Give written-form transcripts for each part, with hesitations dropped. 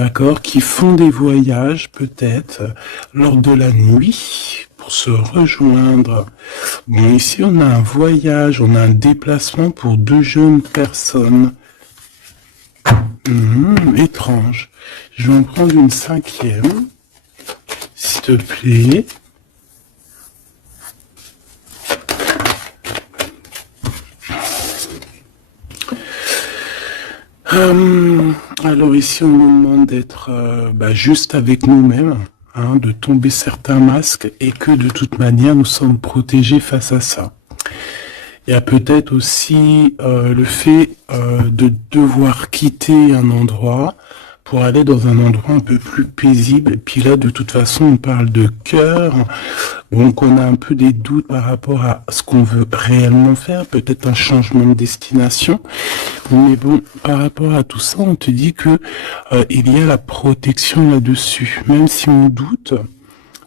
d'accord, qui font des voyages peut-être lors de la nuit pour se rejoindre. Bon, ici on a un voyage, on a un déplacement pour deux jeunes personnes. Étrange. Je vais en prendre une cinquième, s'il te plaît. Alors ici, on nous demande d'être juste avec nous-mêmes, hein, de tomber certains masques et que de toute manière, nous sommes protégés face à ça. Il y a peut-être aussi le fait de devoir quitter un endroit pour aller dans un endroit un peu plus paisible. Et puis là, de toute façon, on parle de cœur. Donc, on a un peu des doutes par rapport à ce qu'on veut réellement faire. Peut-être un changement de destination. Mais bon, par rapport à tout ça, on te dit que il y a la protection là-dessus. Même si on doute,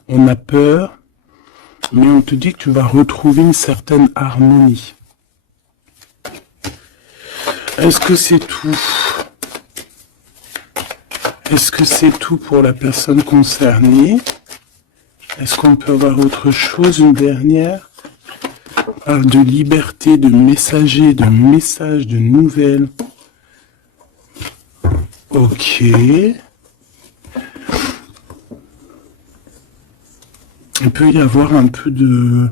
on a peur, mais on te dit que tu vas retrouver une certaine harmonie. Est-ce que c'est tout ? Est-ce que c'est tout pour la personne concernée? Est-ce qu'on peut avoir autre chose, une dernière? On parle de liberté, de messager, de messages, de nouvelles. Ok. Il peut y avoir un peu de...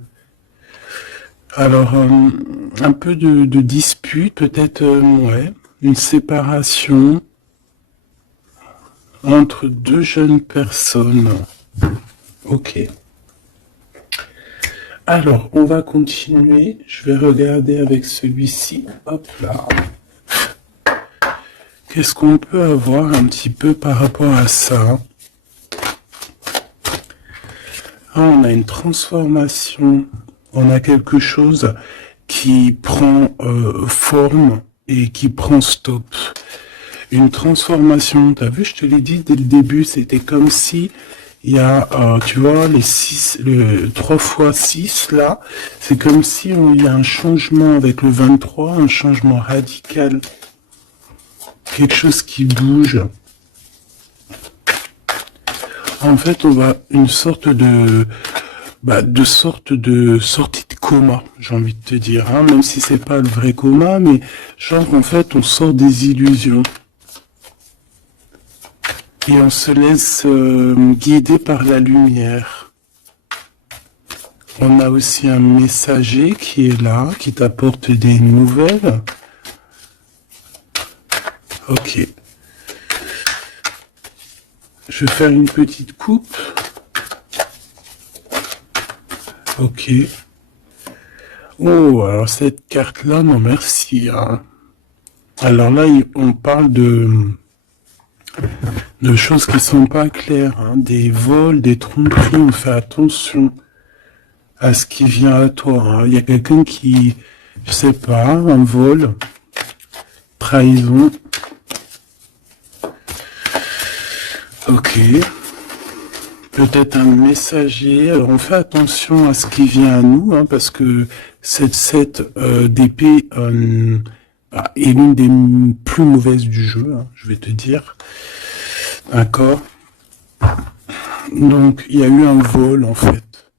Alors, un peu de dispute, peut-être, ouais, une séparation entre deux jeunes personnes. Ok. Alors, on va continuer. Je vais regarder avec celui-ci. Hop là. Qu'est-ce qu'on peut avoir un petit peu par rapport à ça? Ah, on a une transformation. On a quelque chose qui prend forme et qui prend stop. Une transformation, t'as vu, je te l'ai dit dès le début, c'était comme si il y a, tu vois, le 3 fois 6 là, c'est comme si il y a un changement avec le 23, un changement radical. Quelque chose qui bouge. En fait, on va une sorte de sortie de coma, j'ai envie de te dire, hein, même si c'est pas le vrai coma, mais genre en fait, on sort des illusions. Et on se laisse guider par la lumière. On a aussi un messager qui est là, qui t'apporte des nouvelles. Ok. Je vais faire une petite coupe. Ok. Oh, alors cette carte-là, non merci. Hein. Alors là, on parle de choses qui sont pas claires, hein, des vols, des tromperies, on fait attention à ce qui vient à toi. Hein. Il y a quelqu'un qui, je sais pas, un vol, trahison. Ok. Peut-être un messager. Alors on fait attention à ce qui vient à nous, hein, parce que cette 7 d'épée est l'une des plus mauvaises du jeu, hein, je vais te dire. D'accord. Donc, il y a eu un vol, en fait.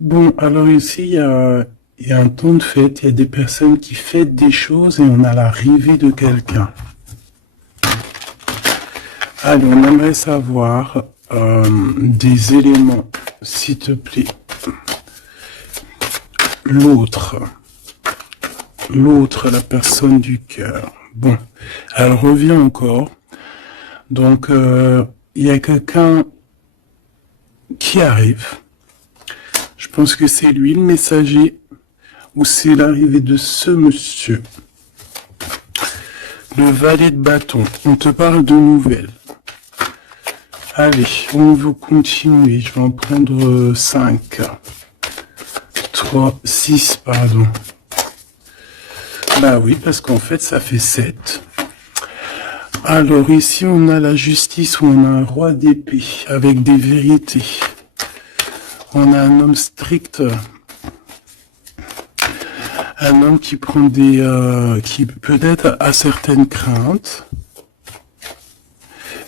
Bon, alors ici, il y a un temps de fête, il y a des personnes qui fêtent des choses et on a l'arrivée de quelqu'un. Allez, on aimerait savoir des éléments, s'il te plaît. L'autre, la personne du cœur. Bon, elle revient encore. Donc, il y a quelqu'un qui arrive. Je pense que c'est lui le messager ou c'est l'arrivée de ce monsieur. Le valet de bâton. On te parle de nouvelles. Allez, on va continuer. Je vais en prendre 5. 3, 6, pardon. Bah oui, parce qu'en fait, ça fait 7. Alors ici, on a la justice où on a un roi d'épée avec des vérités. On a un homme strict, un homme qui prend qui peut-être a certaines craintes.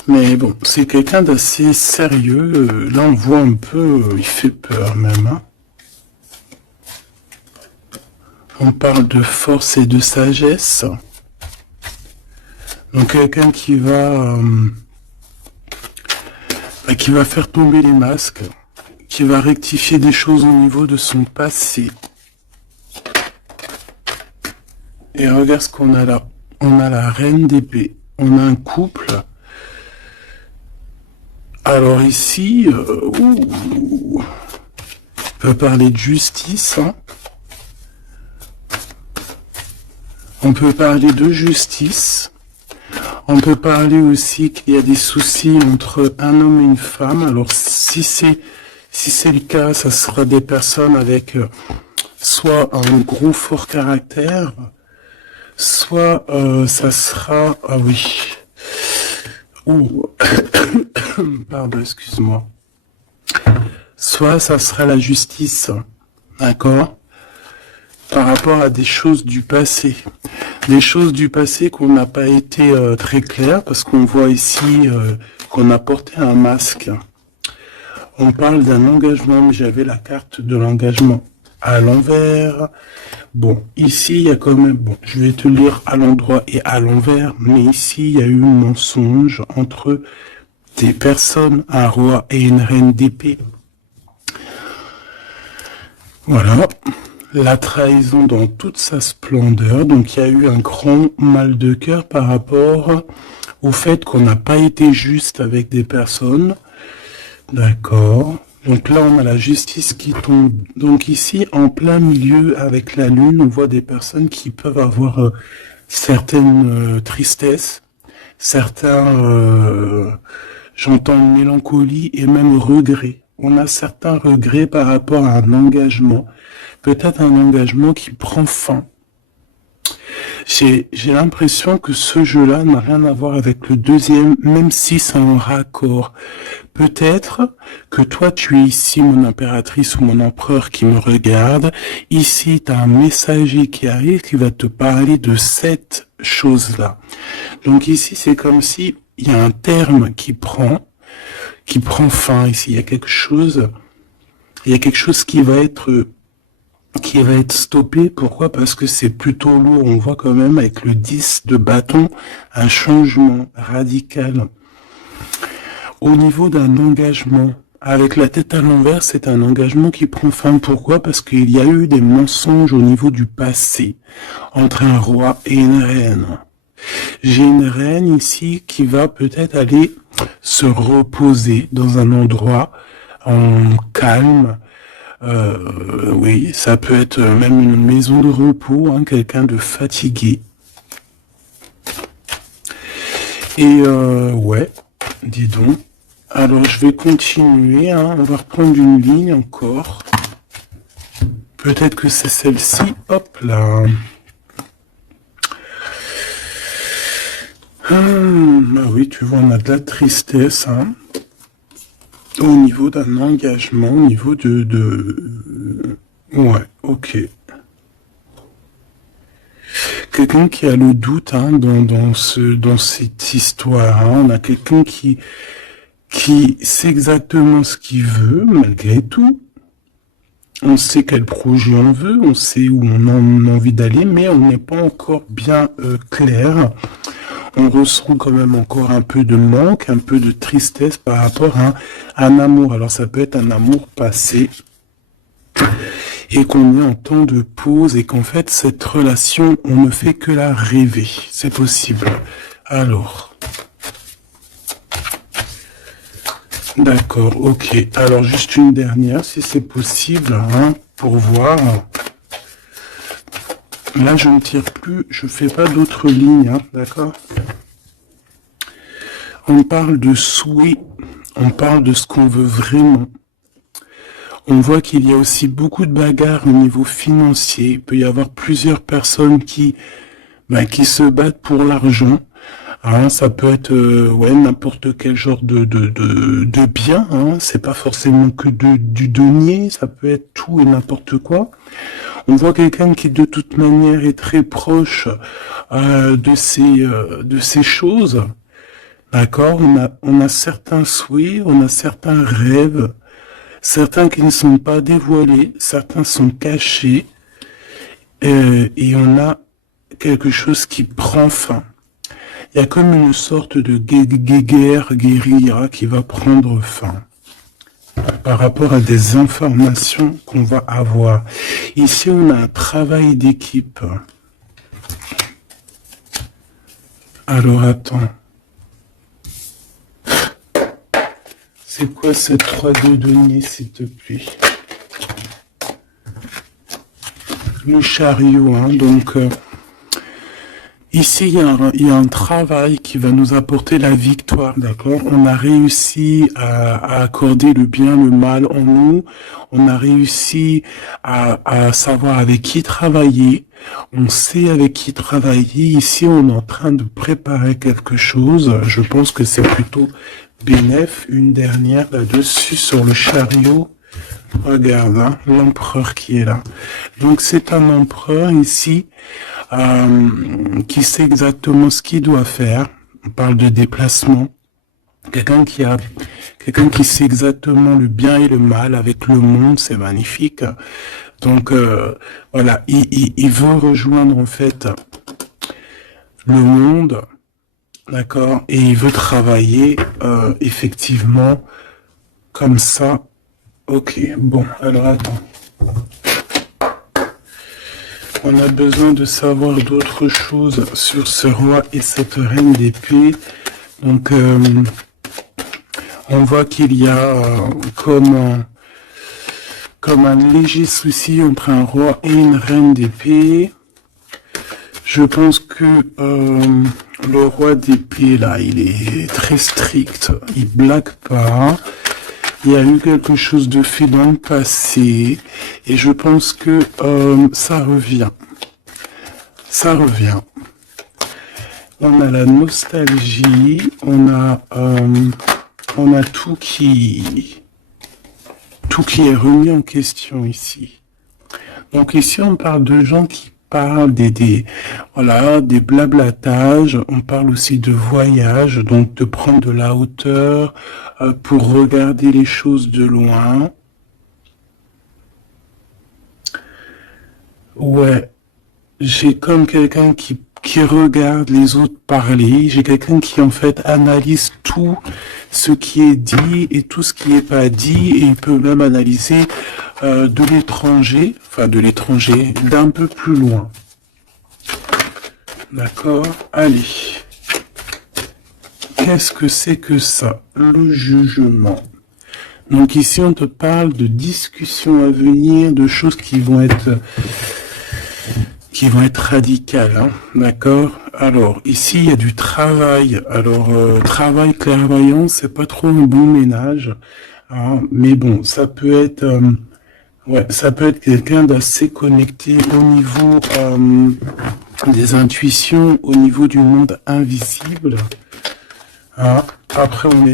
Mais bon, c'est quelqu'un d'assez sérieux. Là, on voit un peu, il fait peur même. Hein. On parle de force et de sagesse. Donc quelqu'un qui va faire tomber les masques, qui va rectifier des choses au niveau de son passé. Et regarde ce qu'on a là. On a la reine d'épée. On a un couple. Alors ici, on peut parler de justice. Hein. On peut parler de justice. On peut parler aussi qu'il y a des soucis entre un homme et une femme. Alors si c'est le cas, ça sera des personnes avec soit un gros fort caractère, soit ça sera... Ah oui. Ouh. Pardon, excuse-moi. Soit ça sera la justice, d'accord, par rapport à des choses du passé. Des choses du passé qu'on n'a pas été très claires, parce qu'on voit ici qu'on a porté un masque. On parle d'un engagement, mais j'avais la carte de l'engagement à l'envers. Bon, ici, il y a quand même... Bon, je vais te lire à l'endroit et à l'envers, mais ici, il y a eu un mensonge entre des personnes, un roi et une reine d'épée. Voilà. La trahison dans toute sa splendeur. Donc, il y a eu un grand mal de cœur par rapport au fait qu'on n'a pas été juste avec des personnes. D'accord. Donc là, on a la justice qui tombe. Donc ici, en plein milieu avec la lune, on voit des personnes qui peuvent avoir certaines tristesses, certains, j'entends mélancolie et même regret. On a certains regrets par rapport à un engagement. Peut-être un engagement qui prend fin. J'ai l'impression que ce jeu-là n'a rien à voir avec le deuxième, même si c'est en raccord. Peut-être que toi, tu es ici, mon impératrice ou mon empereur qui me regarde. Ici, tu as un messager qui arrive qui va te parler de cette chose-là. Donc ici, c'est comme si il y a un terme qui prend fin ici. Il y a quelque chose qui va être stoppé. Pourquoi? Parce que c'est plutôt lourd. On voit quand même avec le 10 de bâton un changement radical. Au niveau d'un engagement, avec la tête à l'envers, c'est un engagement qui prend fin. Pourquoi? Parce qu'il y a eu des mensonges au niveau du passé entre un roi et une reine. J'ai une reine ici qui va peut-être aller se reposer dans un endroit en calme. Oui, ça peut être même une maison de repos, hein, quelqu'un de fatigué. Et ouais, dis donc. Alors je vais continuer, hein, on va reprendre une ligne encore. Peut-être que c'est celle-ci, hop là. Bah oui, tu vois, on a de la tristesse, hein. Au niveau d'un engagement, au niveau ouais, ok. Quelqu'un qui a le doute, hein, dans cette histoire, hein. On a quelqu'un qui sait exactement ce qu'il veut, malgré tout. On sait quel projet on veut, on sait où on a envie d'aller, mais on n'est pas encore bien clair. On ressent quand même encore un peu de manque, un peu de tristesse par rapport à un amour. Alors ça peut être un amour passé et qu'on est en temps de pause et qu'en fait cette relation, on ne fait que la rêver. C'est possible. Alors, d'accord, ok. Alors juste une dernière, si c'est possible, hein, pour voir. Là, je ne tire plus, je fais pas d'autres lignes, hein, d'accord? On parle de souhait, on parle de ce qu'on veut vraiment. On voit qu'il y a aussi beaucoup de bagarres au niveau financier. Il peut y avoir plusieurs personnes qui se battent pour l'argent. Hein, ça peut être ouais, n'importe quel genre de bien. Hein. C'est pas forcément que du denier, ça peut être tout et n'importe quoi. On voit quelqu'un qui de toute manière est très proche de ces choses. D'accord? On a certains souhaits, on a certains rêves, certains qui ne sont pas dévoilés, certains sont cachés, et on a quelque chose qui prend fin. Il y a comme une sorte de guerre, guérilla qui va prendre fin par rapport à des informations qu'on va avoir. Ici, on a un travail d'équipe. Alors, attends. C'est quoi cette 3D donnée, s'il te plaît? Le chariot, hein, donc... ici, il y a un travail qui va nous apporter la victoire, d'accord? On a réussi à accorder le bien, le mal en nous. On a réussi à savoir avec qui travailler. On sait avec qui travailler. Ici, on est en train de préparer quelque chose. Je pense que c'est plutôt bénéf. Une dernière là-dessus sur le chariot. Regarde, hein, l'empereur qui est là. Donc, c'est un empereur ici qui sait exactement ce qu'il doit faire. On parle de déplacement. Quelqu'un qui sait exactement le bien et le mal avec le monde, c'est magnifique. Donc voilà, il veut rejoindre en fait le monde, d'accord, et il veut travailler effectivement comme ça. Ok, bon, alors attends. On a besoin de savoir d'autres choses sur ce roi et cette reine d'épée. Donc, on voit qu'il y a comme un léger souci entre un roi et une reine d'épée. Je pense que le roi d'épée, là, il est très strict. Il blague pas. Il y a eu quelque chose de fait dans le passé. Et je pense que ça revient. Ça revient. On a la nostalgie. On a tout qui est remis en question ici. Donc ici, on parle de gens qui parlent des blablatages. On parle aussi de voyage, donc de prendre de la hauteur pour regarder les choses de loin. Ouais, j'ai comme quelqu'un qui regarde les autres parler. J'ai quelqu'un qui en fait analyse tout ce qui est dit et tout ce qui n'est pas dit, et il peut même analyser de l'étranger, d'un peu plus loin. D'accord? Allez. Qu'est-ce que c'est que ça? Le jugement. Donc ici, on te parle de discussions à venir, de choses qui vont être radicales, hein, d'accord? Alors, ici, il y a du travail. Alors, travail clairvoyant, c'est pas trop un bon ménage, hein, mais bon, ça peut être quelqu'un d'assez connecté au niveau des intuitions, au niveau du monde invisible. Hein. Après, on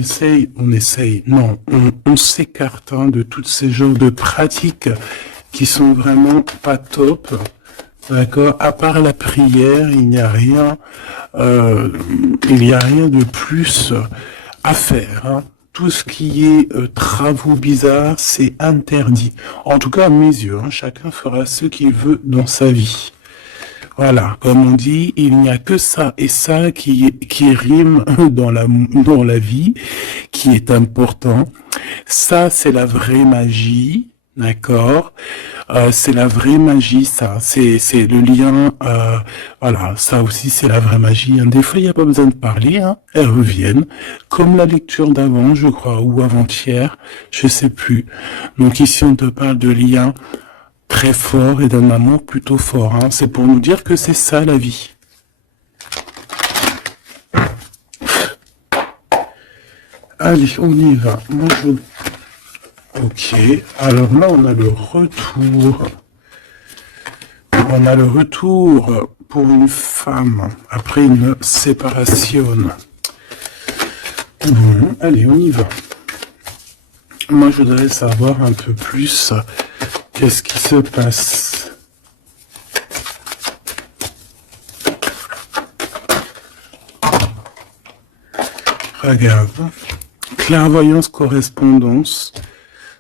s'écarte de tous ces genres de pratiques qui sont vraiment pas top. D'accord. À part la prière, il n'y a rien de plus à faire. Hein. Tout ce qui est travaux bizarres, c'est interdit. En tout cas, à mes yeux, hein, chacun fera ce qu'il veut dans sa vie. Voilà, comme on dit, il n'y a que ça et ça qui rime dans la vie, qui est important. Ça, c'est la vraie magie, d'accord? C'est la vraie magie, ça. C'est le lien. Voilà, ça aussi, c'est la vraie magie. Hein. Des fois, il n'y a pas besoin de parler. Hein. Elles reviennent, comme la lecture d'avant, je crois, ou avant-hier, je sais plus. Donc ici, on te parle de lien très fort et d'un amour plutôt fort. Hein. C'est pour nous dire que c'est ça la vie. Allez, on y va. Ok, alors là on a le retour. On a le retour pour une femme après une séparation. Allez, on y va. Moi je voudrais savoir un peu plus qu'est-ce qui se passe. Regarde. Clairvoyance, correspondance.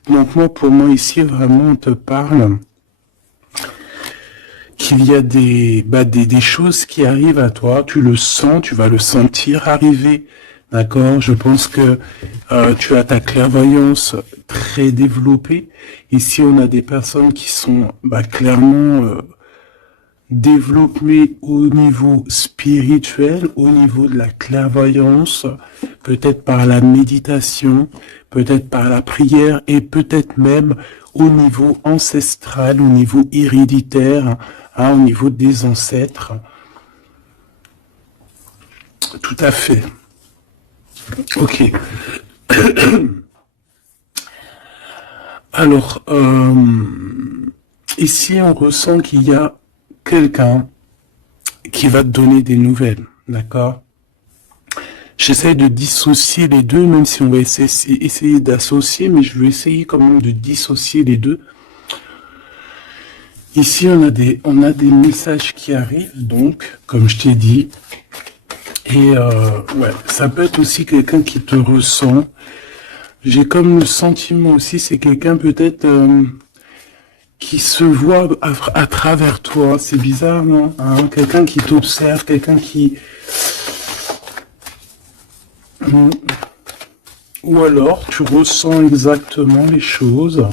Donc moi, pour moi, ici, vraiment, on te parle qu'il y a des choses qui arrivent à toi. Tu le sens, tu vas le sentir arriver. D'accord? Je pense que tu as ta clairvoyance très développée. Ici, on a des personnes qui sont clairement développées au niveau spirituel, au niveau de la clairvoyance, peut-être par la méditation, peut-être par la prière et peut-être même au niveau ancestral, au niveau héréditaire, au niveau des ancêtres. Tout à fait. Ok. Alors, ici, on ressent qu'il y a quelqu'un qui va te donner des nouvelles, d'accord? J'essaie de dissocier les deux, même si on va essayer d'associer, mais je vais essayer quand même de dissocier les deux. Ici, on a des messages qui arrivent, donc, comme je t'ai dit. Et ouais, ça peut être aussi quelqu'un qui te ressent. J'ai comme le sentiment aussi, c'est quelqu'un peut-être qui se voit à travers toi. C'est bizarre, non? Quelqu'un qui t'observe, quelqu'un qui... Ou alors, tu ressens exactement les choses.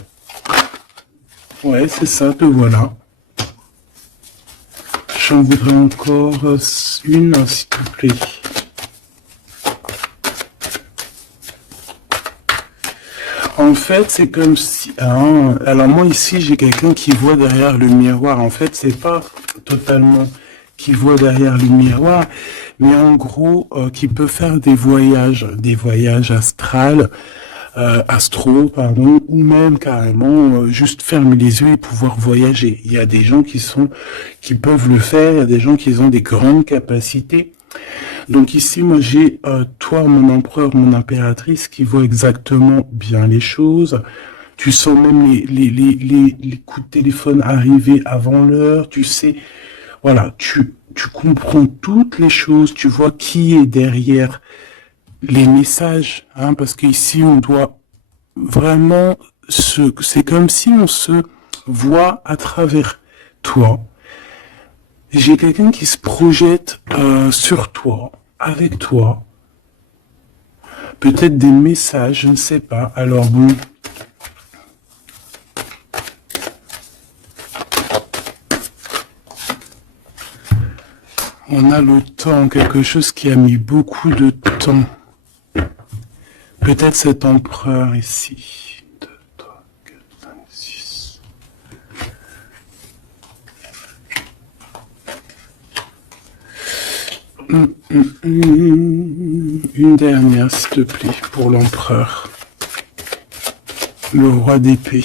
Ouais, c'est ça, te voilà. J'en voudrais encore une, s'il te plaît. En fait, c'est comme si... alors moi, ici, j'ai quelqu'un qui voit derrière le miroir. En fait, c'est pas totalement qui voit derrière le miroir, mais en gros, qui peut faire des voyages astro, pardon, ou même carrément juste fermer les yeux et pouvoir voyager. Il y a des gens qui peuvent le faire, il y a des gens qui ont des grandes capacités. Donc ici, moi j'ai toi, mon empereur, mon impératrice, qui voit exactement bien les choses. Tu sens même les coups de téléphone arriver avant l'heure. Tu sais, voilà, tu comprends toutes les choses. Tu vois qui est derrière les messages, parce qu'ici on doit vraiment c'est comme si on se voit à travers toi. J'ai quelqu'un qui se projette sur toi, avec toi. Peut-être des messages, je ne sais pas. Alors bon. On a le temps, quelque chose qui a mis beaucoup de temps. Peut-être cet empereur ici. 2, 3, 4, 5, 6. Une dernière, s'il te plaît, pour l'empereur. Le roi d'épée.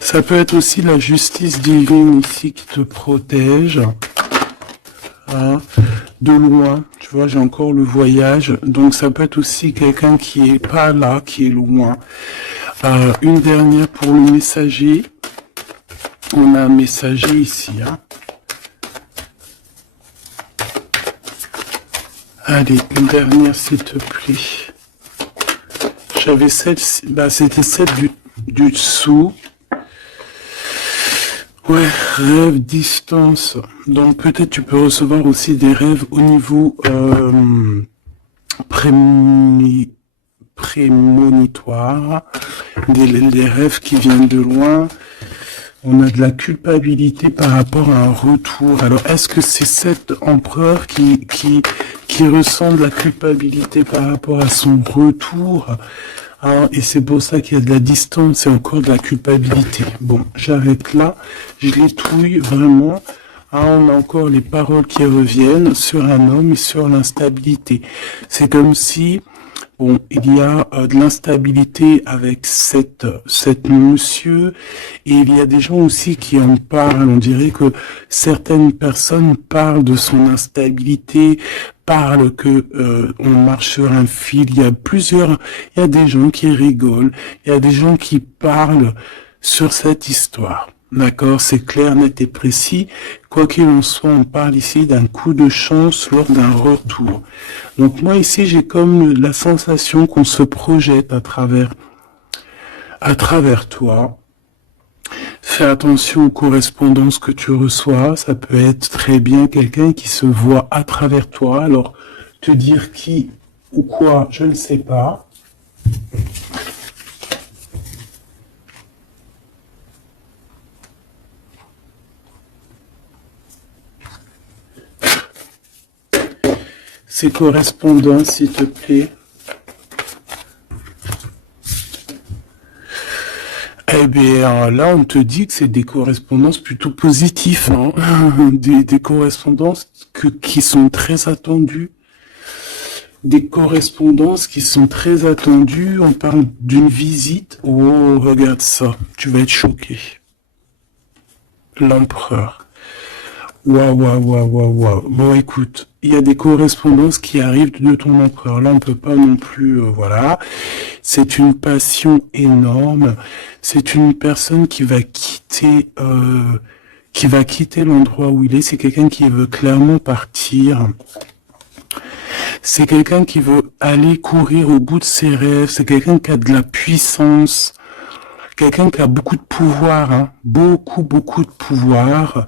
Ça peut être aussi la justice divine ici qui te protège. De loin, tu vois, j'ai encore le voyage, donc ça peut être aussi quelqu'un qui est pas là, qui est loin. Une dernière pour le messager. On a un messager ici. Allez, une dernière s'il te plaît. J'avais celle-ci, c'était celle du dessous. Ouais, rêve, distance. Donc peut-être tu peux recevoir aussi des rêves au niveau prémonitoire, des rêves qui viennent de loin. On a de la culpabilité par rapport à un retour. Alors est-ce que c'est cet empereur qui ressent de la culpabilité par rapport à son retour? Et c'est pour ça qu'il y a de la distance et encore de la culpabilité. Bon, j'arrête là. Je les trouille vraiment. On a encore les paroles qui reviennent sur un homme et sur l'instabilité. C'est comme si, bon, il y a de l'instabilité avec cette monsieur, et il y a des gens aussi qui en parlent. On dirait que certaines personnes parlent de son instabilité, parlent que on marche sur un fil. Il y a des gens qui rigolent, il y a des gens qui parlent sur cette histoire. D'accord, c'est clair, net et précis. Quoi qu'il en soit, on parle ici d'un coup de chance lors d'un retour. Donc moi ici, j'ai comme la sensation qu'on se projette à travers toi. Fais attention aux correspondances que tu reçois. Ça peut être très bien quelqu'un qui se voit à travers toi. Alors, te dire qui ou quoi, je ne sais pas. Ces correspondances, s'il te plaît. Eh bien, là, on te dit que c'est des correspondances plutôt positives, hein. Des correspondances qui sont très attendues. Des correspondances qui sont très attendues. On parle d'une visite. Oh, regarde ça. Tu vas être choqué. L'empereur. Waouh, waouh, waouh, waouh, waouh. Bon, écoute, il y a des correspondances qui arrivent de ton empereur. Là, on peut pas non plus, voilà. C'est une passion énorme. C'est une personne qui va quitter l'endroit où il est. C'est quelqu'un qui veut clairement partir. C'est quelqu'un qui veut aller courir au bout de ses rêves. C'est quelqu'un qui a de la puissance. Quelqu'un qui a beaucoup de pouvoir, hein. Beaucoup, beaucoup de pouvoir.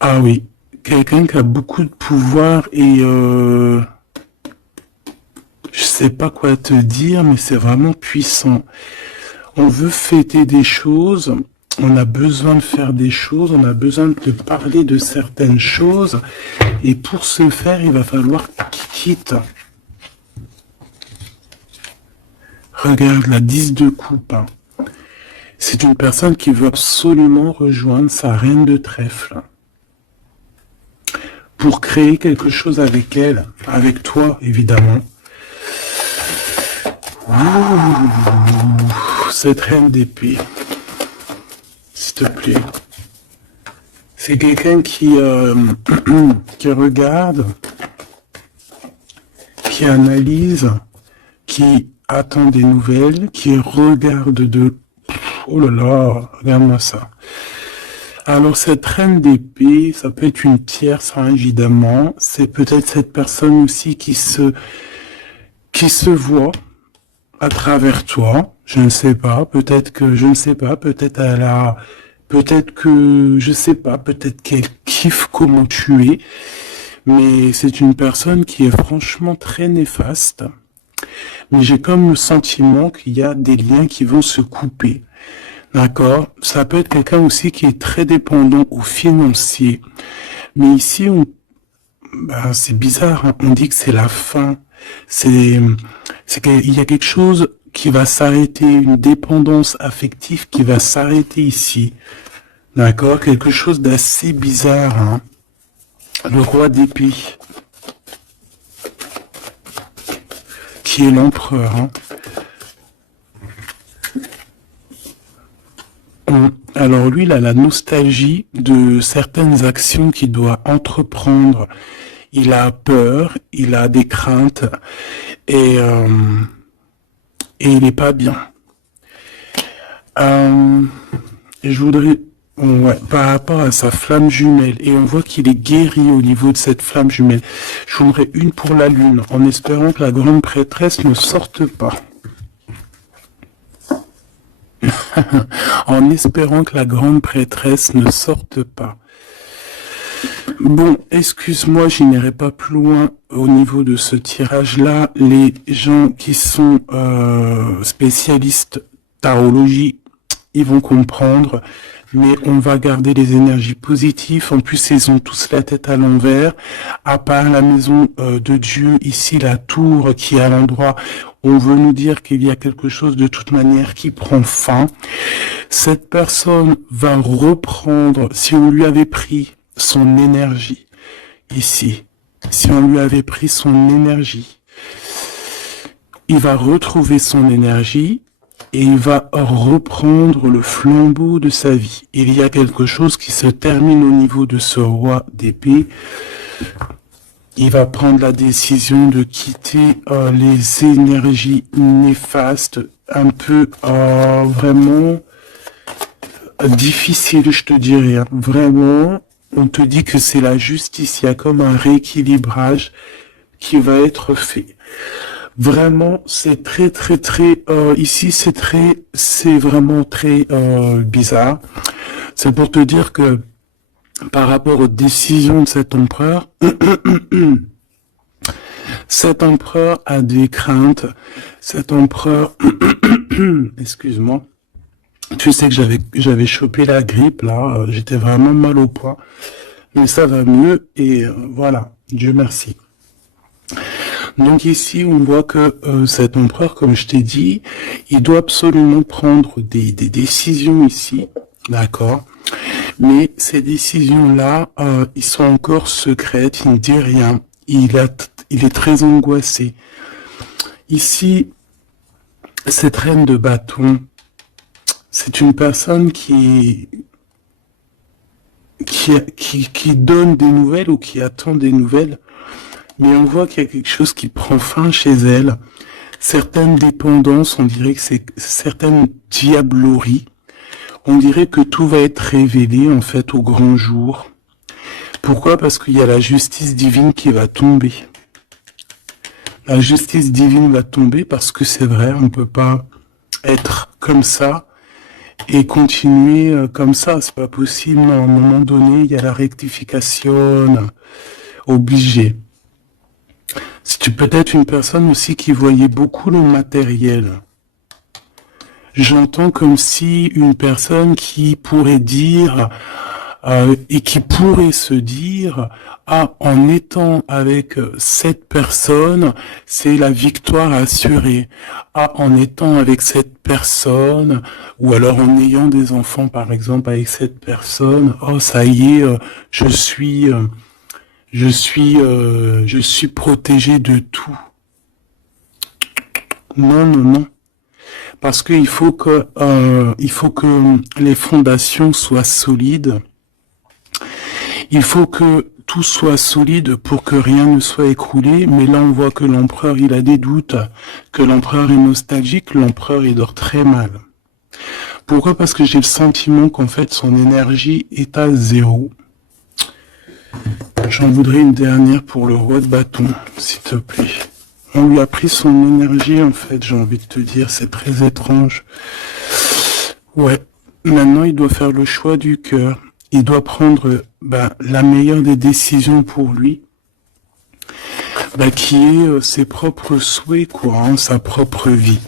Ah oui, quelqu'un qui a beaucoup de pouvoir et je sais pas quoi te dire, mais c'est vraiment puissant. On veut fêter des choses, on a besoin de faire des choses, on a besoin de te parler de certaines choses, et pour ce faire, il va falloir qu'il quitte. Regarde la 10 de coupe. Hein. C'est une personne qui veut absolument rejoindre sa reine de trèfle. Pour créer quelque chose avec elle, avec toi, évidemment. Ouh, cette reine d'épée, s'il te plaît. C'est quelqu'un qui regarde, qui analyse, qui attend des nouvelles, qui regarde de... Oh là là, regarde-moi ça. Alors cette reine d'épée, ça peut être une tierce, hein, évidemment. C'est peut-être cette personne aussi qui se voit à travers toi. Je ne sais pas. Peut-être que je ne sais pas. Peut-être elle a, peut-être que je sais pas. Peut-être qu'elle kiffe comment tu es. Mais c'est une personne qui est franchement très néfaste. Mais j'ai comme le sentiment qu'il y a des liens qui vont se couper. D'accord? Ça peut être quelqu'un aussi qui est très dépendant au financier. Mais ici, c'est bizarre, hein. On dit que c'est la fin. C'est qu'il y a quelque chose qui va s'arrêter, une dépendance affective qui va s'arrêter ici. D'accord? Quelque chose d'assez bizarre, hein. Le roi d'épée. Qui est l'empereur, hein. Alors lui, il a la nostalgie de certaines actions qu'il doit entreprendre. Il a peur, il a des craintes et il n'est pas bien. Je voudrais, ouais, par rapport à sa flamme jumelle, et on voit qu'il est guéri au niveau de cette flamme jumelle. Je voudrais une pour la lune, en espérant que la grande prêtresse ne sorte pas. En espérant que la grande prêtresse ne sorte pas. Bon, excuse-moi, je n'irai pas plus loin au niveau de ce tirage-là. Les gens qui sont spécialistes tarologie, ils vont comprendre. Mais on va garder les énergies positives. En plus, ils ont tous la tête à l'envers. À part la maison de Dieu, ici, la tour qui est à l'endroit, on veut nous dire qu'il y a quelque chose de toute manière qui prend fin. Cette personne va reprendre, si on lui avait pris son énergie, ici, si on lui avait pris son énergie, il va retrouver son énergie, et il va reprendre le flambeau de sa vie. Il y a quelque chose qui se termine au niveau de ce roi d'épée. Il va prendre la décision de quitter les énergies néfastes un peu vraiment difficile, je te dirais. Hein. Vraiment, on te dit que c'est la justice. Il y a comme un rééquilibrage qui va être fait. Vraiment, c'est très ici c'est vraiment très bizarre. C'est pour te dire que par rapport aux décisions de cet empereur a des craintes. Cet empereur, excuse-moi. Tu sais que j'avais chopé la grippe là, j'étais vraiment mal au poids, mais ça va mieux et voilà, Dieu merci. Donc ici, on voit que cet empereur, comme je t'ai dit, il doit absolument prendre des décisions ici, d'accord. Mais ces décisions-là, ils sont encore secrètes, il ne dit rien. Il est très angoissé. Ici, cette reine de bâton, c'est une personne qui donne des nouvelles ou qui attend des nouvelles, mais on voit qu'il y a quelque chose qui prend fin chez elle. Certaines dépendances, on dirait que c'est certaines diableries. On dirait que tout va être révélé en fait au grand jour. Pourquoi? Parce qu'il y a la justice divine qui va tomber. La justice divine va tomber parce que c'est vrai, on ne peut pas être comme ça et continuer comme ça. C'est pas possible. À un moment donné, il y a la rectification obligée. Si tu peux être une personne aussi qui voyait beaucoup le matériel. J'entends comme si une personne qui pourrait dire et qui pourrait se dire en étant avec cette personne, c'est la victoire assurée. En étant avec cette personne, ou alors en ayant des enfants par exemple avec cette personne, ça y est, je suis protégé de tout. Non. Parce qu'il faut que les fondations soient solides. Il faut que tout soit solide pour que rien ne soit écroulé. Mais là, on voit que l'empereur, il a des doutes, que l'empereur est nostalgique, l'empereur, il dort très mal. Pourquoi? Parce que j'ai le sentiment qu'en fait, son énergie est à zéro. J'en voudrais une dernière pour le roi de bâton, s'il te plaît. On lui a pris son énergie, en fait, j'ai envie de te dire, c'est très étrange. Ouais, maintenant il doit faire le choix du cœur. Il doit prendre la meilleure des décisions pour lui, qui est ses propres souhaits, quoi, hein, sa propre vie.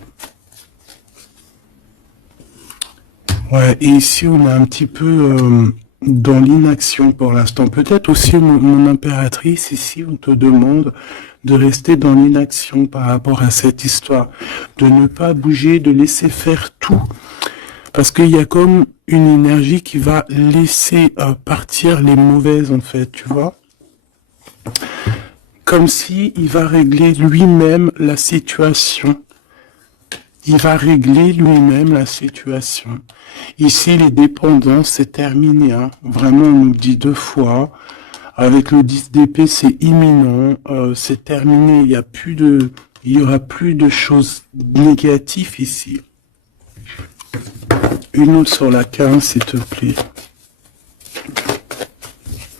Ouais, et ici on est un petit peu dans l'inaction pour l'instant. Peut-être aussi mon impératrice, ici on te demande de rester dans l'inaction par rapport à cette histoire, de ne pas bouger, de laisser faire tout. Parce qu'il y a comme une énergie qui va laisser partir les mauvaises, en fait, tu vois. Comme si il va régler lui-même la situation. Il va régler lui-même la situation. Ici, les dépendances, c'est terminé. Hein. Vraiment, on nous dit 2 fois. Avec le 10 d'épée, c'est imminent. C'est terminé. Il y aura plus de choses négatives ici. Une autre sur la 15, s'il te plaît.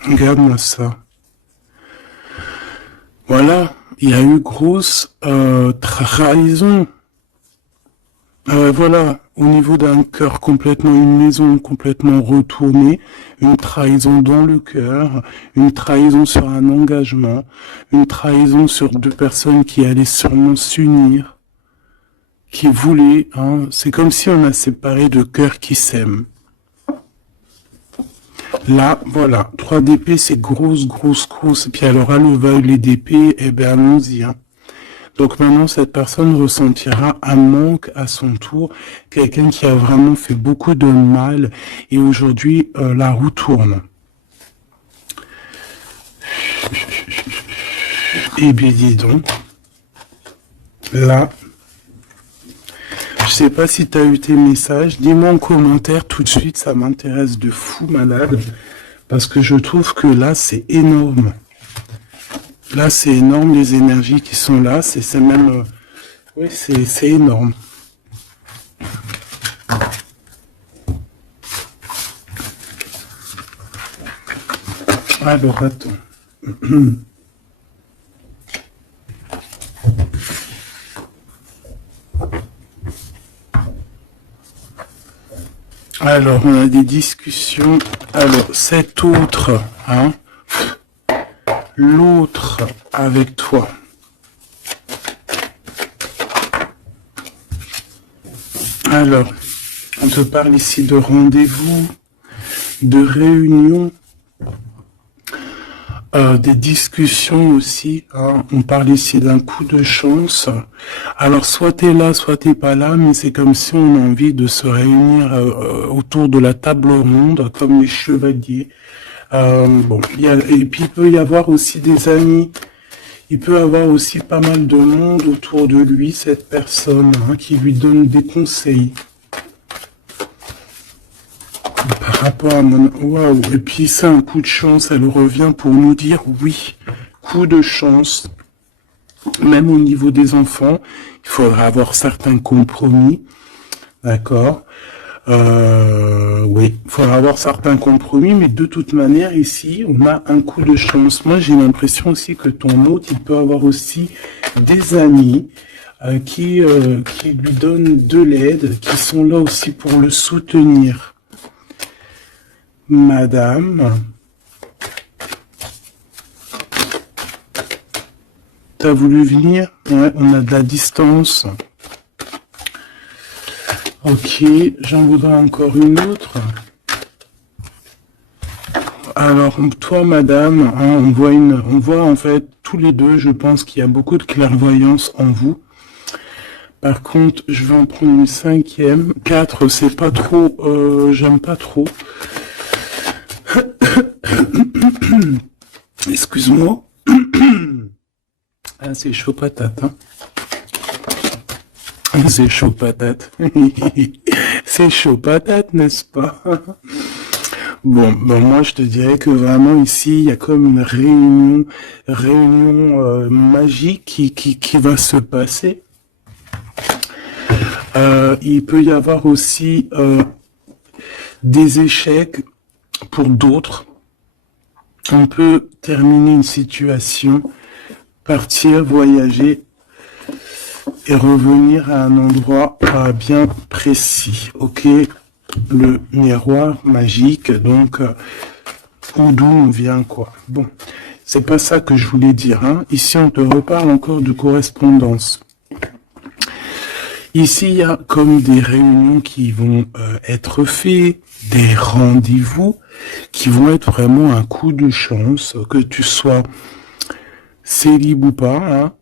Regarde-moi ça. Voilà, il y a eu grosse trahison. Voilà, au niveau d'un cœur complètement, une maison complètement retournée, une trahison dans le cœur, une trahison sur un engagement, une trahison sur 2 personnes qui allaient sûrement s'unir, qui voulaient, hein, c'est comme si on a séparé 2 cœurs qui s'aiment. Là, voilà, 3 d'épée, c'est grosse. Et puis alors, à le violet d'épée, allons-y, hein. Donc maintenant, cette personne ressentira un manque à son tour, quelqu'un qui a vraiment fait beaucoup de mal, et aujourd'hui, la roue tourne. Eh bien, dis donc, là, je sais pas si tu as eu tes messages, dis-moi en commentaire tout de suite, ça m'intéresse de fou malade, parce que je trouve que là, c'est énorme. Là, c'est énorme, les énergies qui sont là, c'est même... oui, c'est énorme. Alors, attends. Alors, on a des discussions. Alors, cet autre, hein, l'autre avec toi. Alors, on te parle ici de rendez-vous, de réunion, des discussions aussi. Hein. On parle ici d'un coup de chance. Alors, soit t'es là, soit t'es pas là, mais c'est comme si on a envie de se réunir autour de la table ronde, comme les chevaliers. Bon, et puis il peut y avoir aussi des amis. Il peut avoir aussi pas mal de monde autour de lui, cette personne, hein, qui lui donne des conseils. Par rapport à mon... Waouh. Et puis c'est un coup de chance, elle revient pour nous dire oui, coup de chance. Même au niveau des enfants, il faudra avoir certains compromis. D'accord. Oui, il faudra avoir certains compromis, mais de toute manière, ici, on a un coup de chance. Moi, j'ai l'impression aussi que ton hôte, il peut avoir aussi des amis qui lui donnent de l'aide, qui sont là aussi pour le soutenir. Madame, t'as voulu venir? Ouais, on a de la distance. Ok, j'en voudrais encore une autre. Alors, toi, madame, hein, on voit en fait tous les deux, je pense qu'il y a beaucoup de clairvoyance en vous. Par contre, je vais en prendre une cinquième. 4, c'est pas trop, j'aime pas trop. Excuse-moi. Ah, c'est chaud patate, hein. C'est chaud patate. C'est chaud patate, n'est-ce pas? Bon, moi je te dirais que vraiment ici, il y a comme une réunion magique qui va se passer. Il peut y avoir aussi des échecs pour d'autres. On peut terminer une situation, partir, voyager, et revenir à un endroit bien précis, ok? Le miroir magique, donc d'où on vient, quoi. Bon, c'est pas ça que je voulais dire, hein. Ici, on te reparle encore de correspondance. Ici, il y a comme des réunions qui vont être faites, des rendez-vous qui vont être vraiment un coup de chance, que tu sois célib ou pas, hein.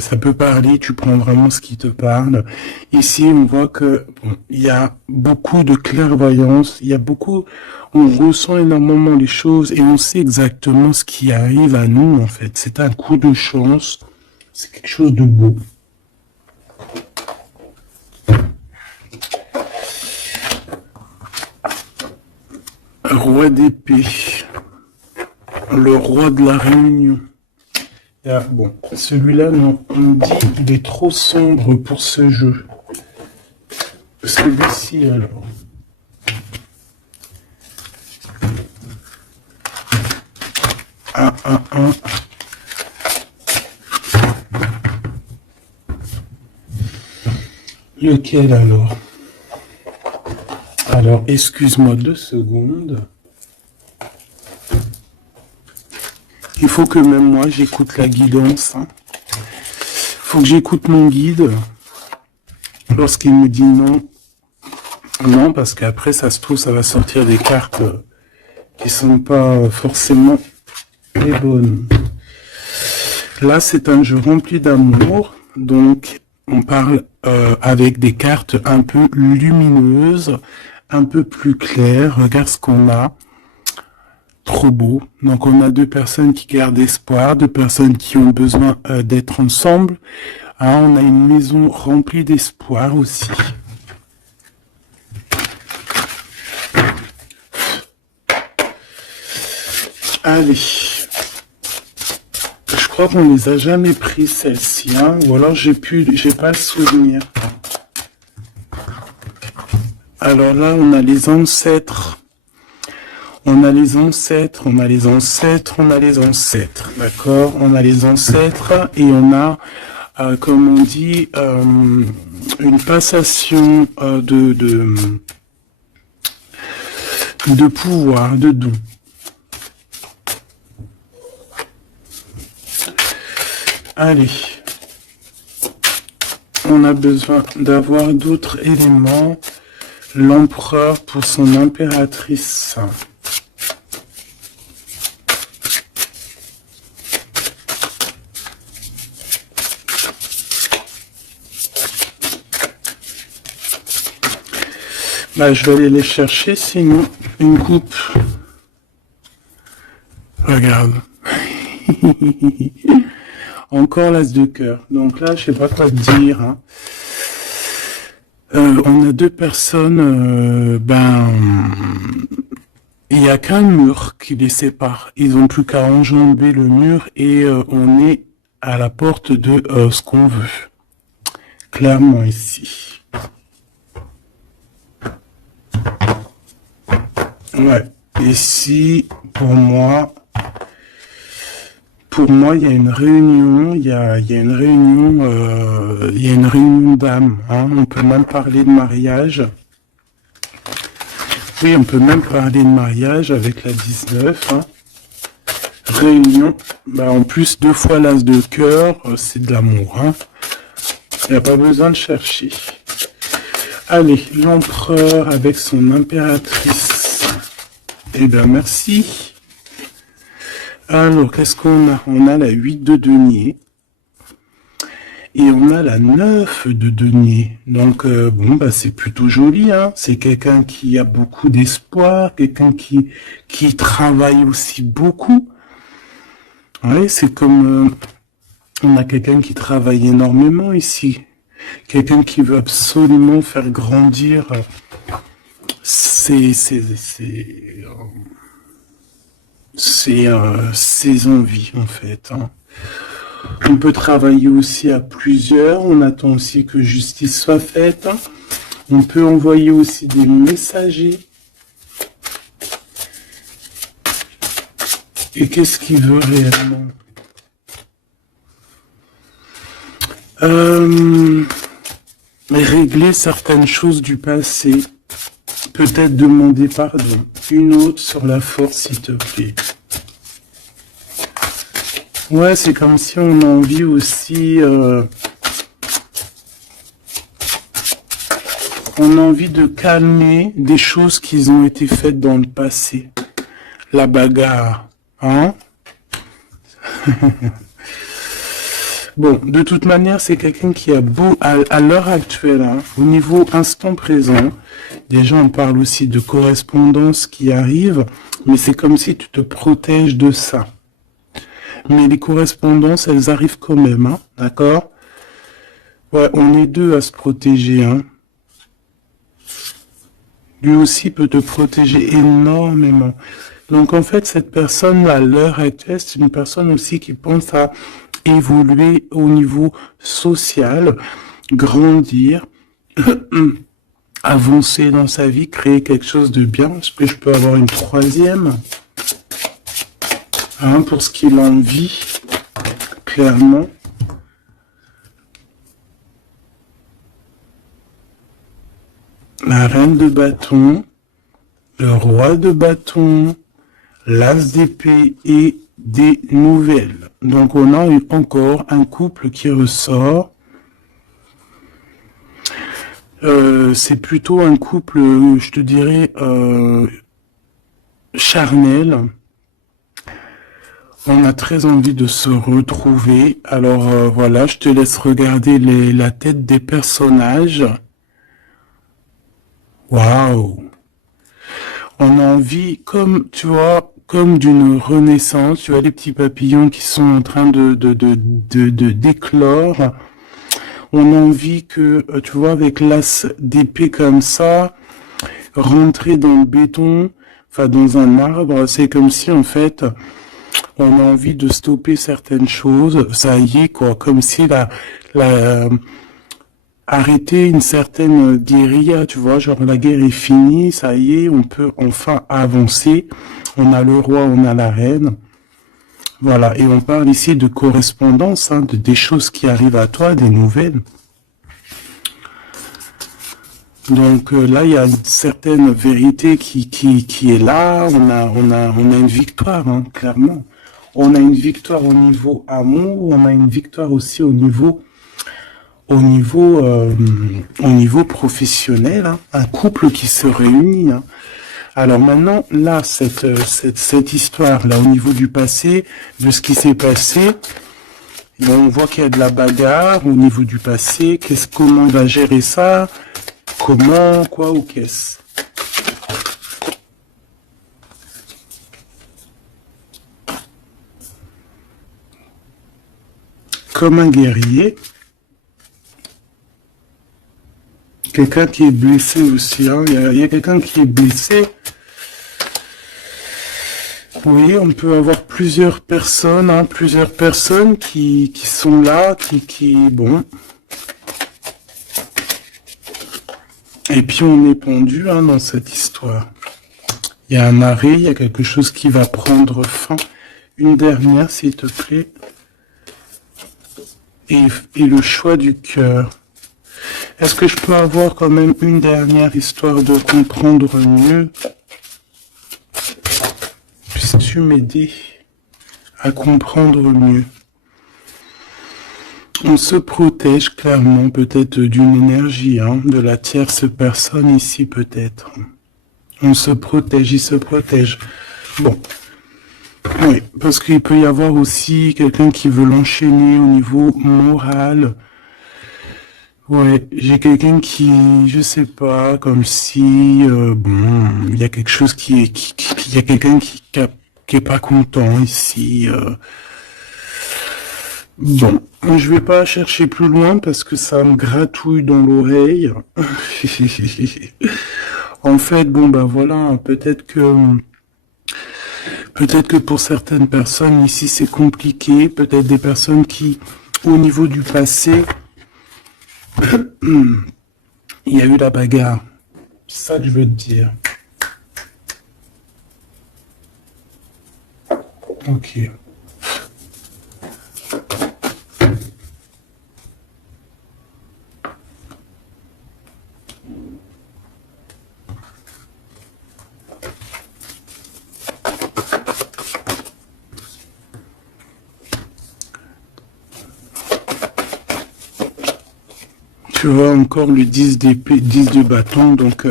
Ça peut parler, tu prends vraiment ce qui te parle. Ici, on voit que il y a beaucoup de clairvoyance, on ressent énormément les choses et on sait exactement ce qui arrive à nous, en fait. C'est un coup de chance, c'est quelque chose de beau. Roi d'épée, le roi de la réunion. Ah, bon, celui-là, non, on me dit qu'il est trop sombre pour ce jeu. Celui-ci, alors. Ah. Lequel, alors? Alors, excuse-moi 2 secondes. Il faut que même moi, j'écoute la guidance. Hein. Faut que j'écoute mon guide. Lorsqu'il me dit non. Non, parce qu'après, ça se trouve, ça va sortir des cartes qui sont pas forcément les bonnes. Là, c'est un jeu rempli d'amour. Donc, on parle avec des cartes un peu lumineuses, un peu plus claires. Regarde ce qu'on a. Trop beau. Donc on a 2 personnes qui gardent espoir, 2 personnes qui ont besoin d'être ensemble. Ah, on a une maison remplie d'espoir aussi. Allez. Je crois qu'on les a jamais pris celles-ci, hein, ou alors j'ai pas le souvenir. Alors là, on a les ancêtres. On a les ancêtres, on a les ancêtres, on a les ancêtres, d'accord? On a les ancêtres et on a, comme on dit, une passation de pouvoir, de don. Allez, on a besoin d'avoir d'autres éléments. L'empereur pour son impératrice. Bah, je vais aller les chercher, sinon une coupe. Regarde. Encore l'as de cœur. Donc là, je sais pas quoi te dire. Hein. On a deux personnes, il n'y a qu'un mur qui les sépare. Ils n'ont plus qu'à enjamber le mur et on est à la porte de ce qu'on veut. Clairement ici. Ouais. Ici, pour moi, il y a une réunion, il y a une réunion d'âmes. Hein. On peut même parler de mariage. Oui, on peut même parler de mariage avec la 19. Hein. Réunion. Bah, en plus, 2 fois l'as de cœur, c'est de l'amour. Hein. Il n'y a pas besoin de chercher. Allez, l'empereur avec son impératrice. Eh bien, merci. Alors, qu'est-ce qu'on a? On a la 8 de denier. Et on a la 9 de denier. Donc, bon, bah, c'est plutôt joli, hein. C'est quelqu'un qui a beaucoup d'espoir, quelqu'un qui travaille aussi beaucoup. Oui, c'est comme, on a quelqu'un qui travaille énormément ici. Quelqu'un qui veut absolument faire grandir ses envies, en fait. Hein. On peut travailler aussi à plusieurs. On attend aussi que justice soit faite. Hein. On peut envoyer aussi des messagers. Et qu'est-ce qu'il veut réellement? Régler certaines choses du passé. Peut-être demander pardon. Une autre sur la force, s'il te plaît. Ouais, c'est comme si on a envie aussi... on a envie de calmer des choses qui ont été faites dans le passé. La bagarre. Hein? Bon, de toute manière, c'est quelqu'un qui a beau, à l'heure actuelle, hein, au niveau instant présent, déjà on parle aussi de correspondance qui arrive, mais c'est comme si tu te protèges de ça. Mais les correspondances, elles arrivent quand même, hein, d'accord? Ouais, on est deux à se protéger, hein. Lui aussi peut te protéger énormément. Donc en fait, cette personne, à l'heure actuelle, c'est une personne aussi qui pense à évoluer au niveau social, grandir, avancer dans sa vie, créer quelque chose de bien. Est-ce que je peux avoir une troisième? Hein, pour ce qu'il en vit, clairement. La reine de bâton, le roi de bâton, l'as d'épée et des nouvelles. Donc on a encore un couple qui ressort. C'est plutôt un couple, je te dirais, charnel. On a très envie de se retrouver. Alors voilà, je te laisse regarder la tête des personnages. Waouh! On a envie, comme tu vois, comme d'une renaissance. Tu vois les petits papillons qui sont en train de d'éclore. On a envie que, tu vois, avec l'as d'épée comme ça, rentrer dans le béton, enfin dans un arbre, c'est comme si en fait, on a envie de stopper certaines choses. Ça y est, quoi, comme si arrêter une certaine guérilla, tu vois, genre la guerre est finie, ça y est, on peut enfin avancer On a le roi, on a la reine. Voilà, et on parle ici de correspondance, hein, des choses qui arrivent à toi, des nouvelles. Donc là, il y a une certaine vérité qui est là. On a une victoire, hein, clairement. On a une victoire au niveau amour, on a une victoire aussi au niveau professionnel, hein. Un couple qui se réunit, hein. Alors maintenant, là, cette histoire-là, au niveau du passé, de ce qui s'est passé, on voit qu'il y a de la bagarre au niveau du passé. Comment on va gérer ça? Comment, quoi ou qu'est-ce? Comme un guerrier, quelqu'un qui est blessé aussi, hein. Il y a quelqu'un qui est blessé. Oui, on peut avoir plusieurs personnes, hein, plusieurs personnes qui sont là, bon. Et puis on est pendu, hein, dans cette histoire. Il y a un arrêt, il y a quelque chose qui va prendre fin. Une dernière, s'il te plaît. Et le choix du cœur. Est-ce que je peux avoir quand même une dernière histoire de comprendre mieux? Puisses-tu m'aider à comprendre mieux? On se protège clairement peut-être d'une énergie, hein, de la tierce personne ici peut-être. On se protège, il se protège. Bon. Oui, parce qu'il peut y avoir aussi quelqu'un qui veut l'enchaîner au niveau moral. Ouais, j'ai quelqu'un qui, je sais pas, comme si, bon, il y a quelque chose il y a quelqu'un qui est pas content ici. Bon, je vais pas chercher plus loin parce que ça me gratouille dans l'oreille. En fait, bon bah voilà, peut-être que pour certaines personnes ici c'est compliqué, peut-être des personnes qui, au niveau du passé, il y a eu la bagarre. C'est ça que je veux te dire. Ok. Tu vois encore le 10 d'épée, 10 de bâton, donc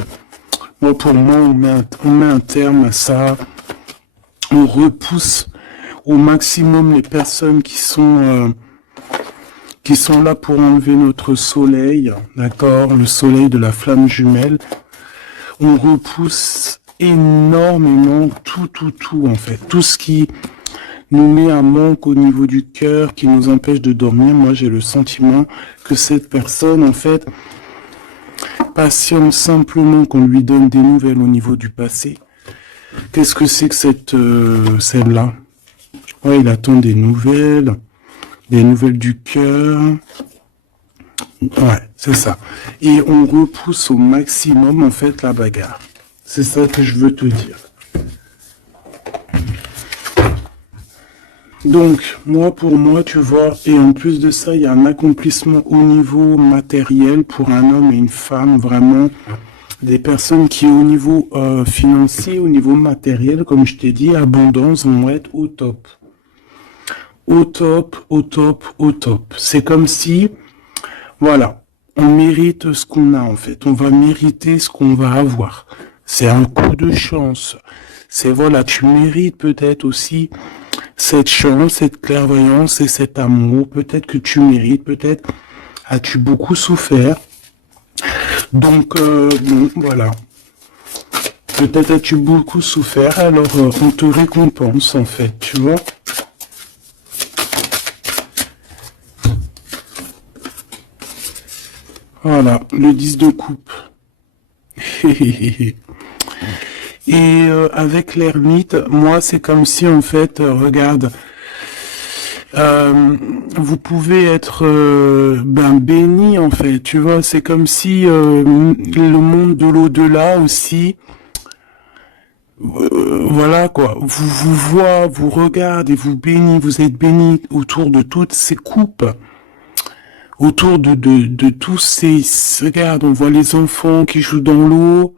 moi pour moi on met un terme à ça, on repousse au maximum les personnes qui sont là pour enlever notre soleil, d'accord, le soleil de la flamme jumelle. On repousse énormément tout en fait, tout ce qui nous met un manque au niveau du cœur, qui nous empêche de dormir. Moi j'ai le sentiment que cette personne en fait patiente simplement qu'on lui donne des nouvelles au niveau du passé. Qu'est-ce que c'est que celle-là? Ouais, il attend des nouvelles du cœur. Ouais, c'est ça. Et on repousse au maximum, en fait, la bagarre. C'est ça que je veux te dire. Donc, pour moi, tu vois, et en plus de ça, il y a un accomplissement au niveau matériel pour un homme et une femme, vraiment, des personnes qui, au niveau financier, au niveau matériel, comme je t'ai dit, abondance, vont être au top. Au top, au top, au top. C'est comme si, voilà, on mérite ce qu'on a en fait. On va mériter ce qu'on va avoir. C'est un coup de chance. C'est voilà, tu mérites peut-être aussi cette chance, cette clairvoyance et cet amour. Peut-être que tu mérites, peut-être as-tu beaucoup souffert. Donc, bon, voilà. Peut-être as-tu beaucoup souffert, alors on te récompense en fait, tu vois. Voilà, le 10 de coupe. Et avec l'ermite, moi, c'est comme si, en fait, regarde, vous pouvez être béni, en fait, tu vois, c'est comme si le monde de l'au-delà aussi Voilà quoi, vous voit, vous regarde et vous bénit, vous êtes béni autour de toutes ces coupes, autour de tous ces... Regarde, on voit les enfants qui jouent dans l'eau,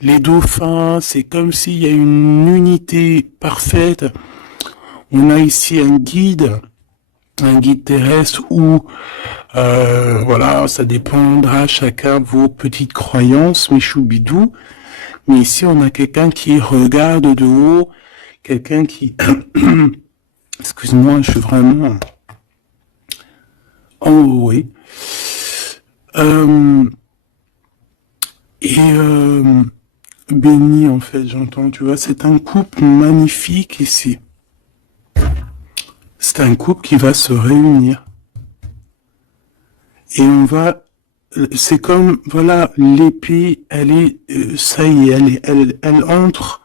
les dauphins, c'est comme s'il y a une unité parfaite. On a ici un guide terrestre où, voilà, ça dépendra chacun vos petites croyances, mes choubidous. Mais ici, on a quelqu'un qui regarde de haut, quelqu'un qui... Excuse-moi, je suis vraiment en haut, oui. Euh, et béni, en fait, j'entends, tu vois, c'est un couple magnifique ici. C'est un couple qui va se réunir. Et on va... C'est comme, voilà, l'épée, elle est... ça y est, elle entre...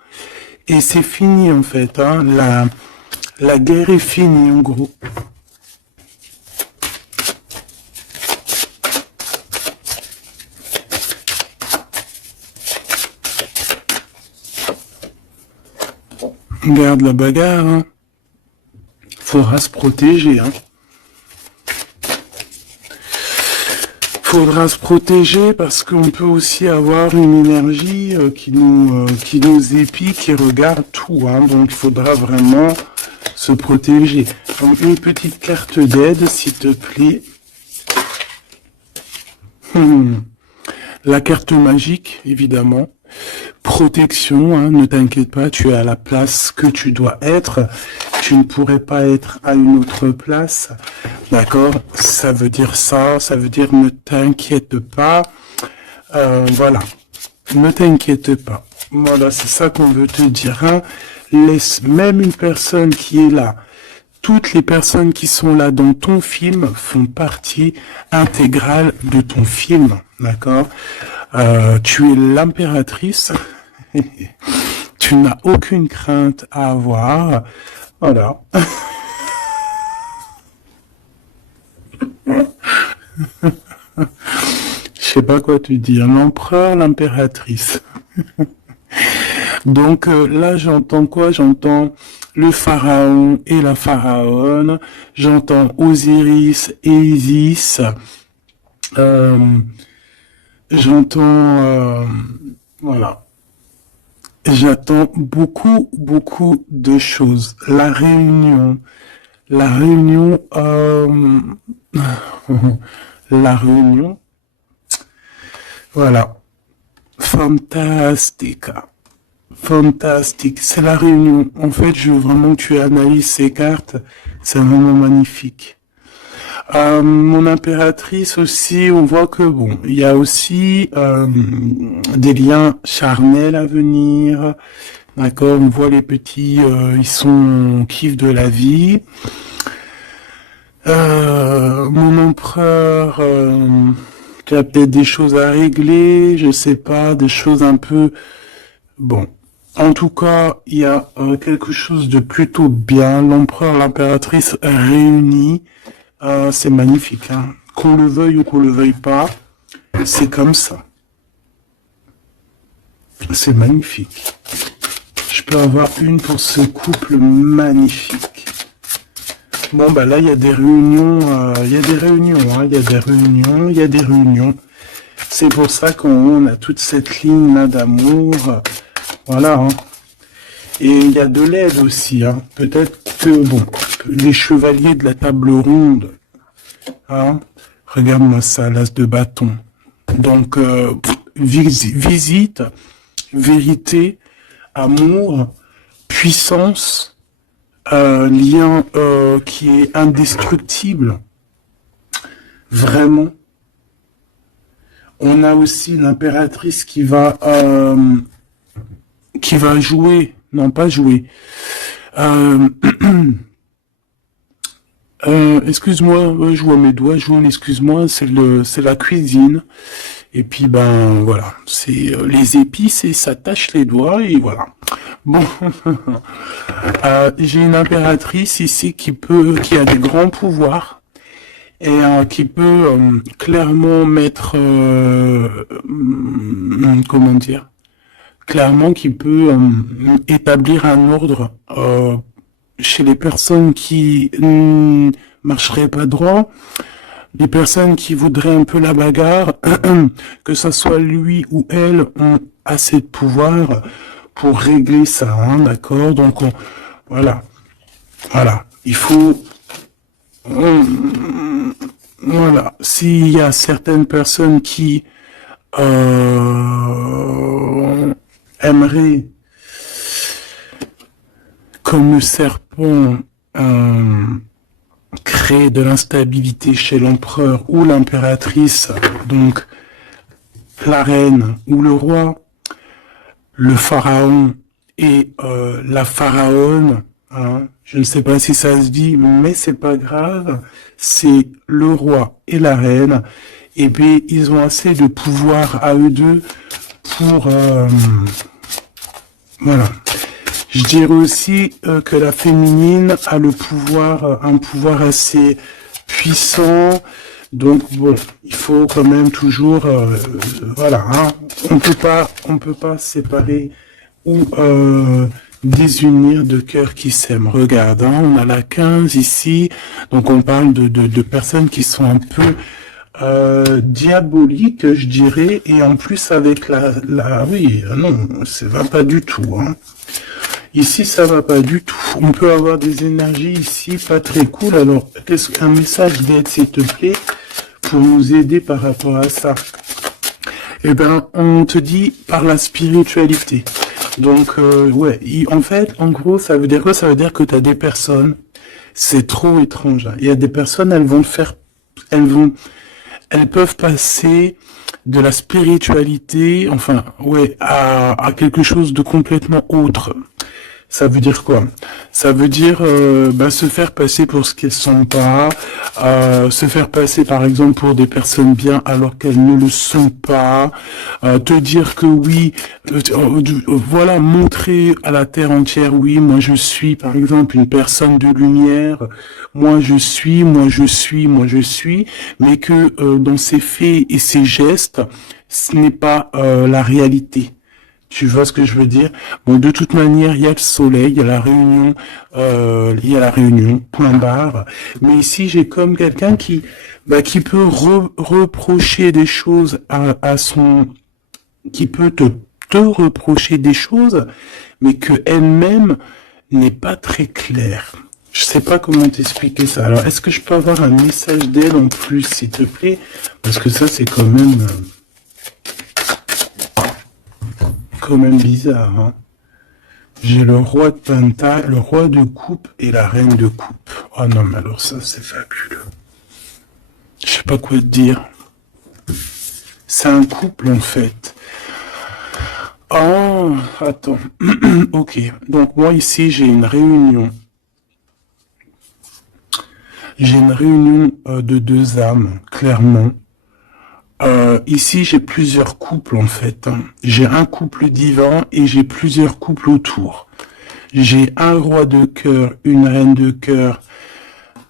Et c'est fini, en fait, hein, la guerre est finie, en gros. Regarde la bagarre, hein. Faudra se protéger, hein. Faudra se protéger parce qu'on peut aussi avoir une énergie qui nous épie, qui regarde tout, hein. Donc il faudra vraiment se protéger. Donc une petite carte d'aide, s'il te plaît. La carte magique, évidemment. Protection, hein, ne t'inquiète pas, tu es à la place que tu dois être. Tu ne pourrais pas être à une autre place. D'accord? Ça veut dire ça, ça veut dire ne t'inquiète pas. Voilà. Ne t'inquiète pas. Voilà, c'est ça qu'on veut te dire. Hein. Laisse même une personne qui est là. Toutes les personnes qui sont là dans ton film font partie intégrale de ton film. D'accord? Tu es l'impératrice. Tu n'as aucune crainte à avoir. Voilà. Je sais pas quoi te dire. L'empereur, l'impératrice. Donc là, j'entends quoi? J'entends le pharaon et la pharaone. J'entends Osiris et Isis. J'entends... voilà. J'attends beaucoup, beaucoup de choses. La réunion. La réunion... la réunion. Voilà. Fantastica. Fantastique. C'est la réunion. En fait, je veux vraiment que tu analyses ces cartes. C'est vraiment magnifique. Mon impératrice aussi, on voit que bon, il y a aussi des liens charnels à venir. D'accord, on voit les petits, ils sont kiff de la vie. Mon empereur, tu as peut-être des choses à régler, je sais pas, des choses un peu bon. En tout cas, il y a quelque chose de plutôt bien. L'empereur, l'impératrice réunis. C'est magnifique, hein. Qu'on le veuille ou qu'on le veuille pas, c'est comme ça. C'est magnifique. Je peux avoir une pour ce couple magnifique. Bon, bah là, il y a des réunions, il y a des réunions, hein. Il y a des réunions, il y a des réunions. C'est pour ça qu'on a toute cette ligne là d'amour. Voilà, hein. Et il y a de l'aide aussi, hein. Peut-être que, bon, les chevaliers de la table ronde, hein. Regarde-moi ça, l'as de bâton. Donc, visite, vérité, amour, puissance, lien qui est indestructible. Vraiment. On a aussi l'impératrice qui va jouer, non pas jouer. Excuse-moi, je vois mes doigts jaunes, excuse-moi, c'est la cuisine. Et puis ben voilà, c'est les épices et ça tâche les doigts et voilà. Bon, j'ai une impératrice ici qui a des grands pouvoirs et qui peut clairement mettre, comment dire, clairement qui peut établir un ordre chez les personnes qui ne marcheraient pas droit, les personnes qui voudraient un peu la bagarre, que ça soit lui ou elle, ont assez de pouvoir pour régler ça, hein, d'accord? Donc voilà, voilà, il faut, voilà, s'il y a certaines personnes qui aimeraient, comme le serpent, créer de l'instabilité chez l'empereur ou l'impératrice, donc la reine ou le roi, le pharaon et la pharaone, hein, je ne sais pas si ça se dit, mais c'est pas grave, c'est le roi et la reine, et bien ils ont assez de pouvoir à eux deux pour voilà. Je dirais aussi que la féminine a le pouvoir, un pouvoir assez puissant. Donc bon, il faut quand même toujours, voilà, hein, on peut pas séparer ou désunir deux cœurs qui s'aiment. Regarde, hein, on a la 15 ici, donc on parle de personnes qui sont un peu diaboliques, je dirais, et en plus avec oui, non, ça va pas du tout, hein. Ici, ça va pas du tout. On peut avoir des énergies ici pas très cool. Alors, qu'est-ce qu'un message d'aide, s'il te plaît, pour nous aider par rapport à ça? Eh ben, on te dit par la spiritualité. Donc, ouais, en fait, en gros, ça veut dire quoi? Ça veut dire que tu as des personnes, c'est trop étrange, hein. Il y a des personnes, elles peuvent passer de la spiritualité, enfin, ouais, à quelque chose de complètement autre. Ça veut dire quoi? Ça veut dire se faire passer pour ce qu'elles sont pas, se faire passer par exemple pour des personnes bien alors qu'elles ne le sont pas, te dire que oui, voilà, montrer à la terre entière, oui, moi je suis par exemple une personne de lumière, moi je suis, moi je suis, moi je suis, mais que dans ses faits et ses gestes, ce n'est pas la réalité. Tu vois ce que je veux dire? Bon, de toute manière, il y a le soleil, il y a la réunion, point barre. Mais ici, j'ai comme quelqu'un qui peut reprocher des choses qui peut te reprocher des choses, mais que elle-même n'est pas très claire. Je sais pas comment t'expliquer ça. Alors, est-ce que je peux avoir un message d'elle en plus, s'il te plaît? Parce que ça, c'est quand même bizarre, hein. J'ai le roi de pentacle, le roi de coupe et la reine de coupe. Oh non, mais alors ça, c'est fabuleux. Je sais pas quoi te dire. C'est un couple, en fait. Oh, attends. Ok. Donc, moi, ici, j'ai une réunion. J'ai une réunion de deux âmes, clairement. Ici, j'ai plusieurs couples en fait, hein. J'ai un couple divin et j'ai plusieurs couples autour. J'ai un roi de cœur, une reine de cœur.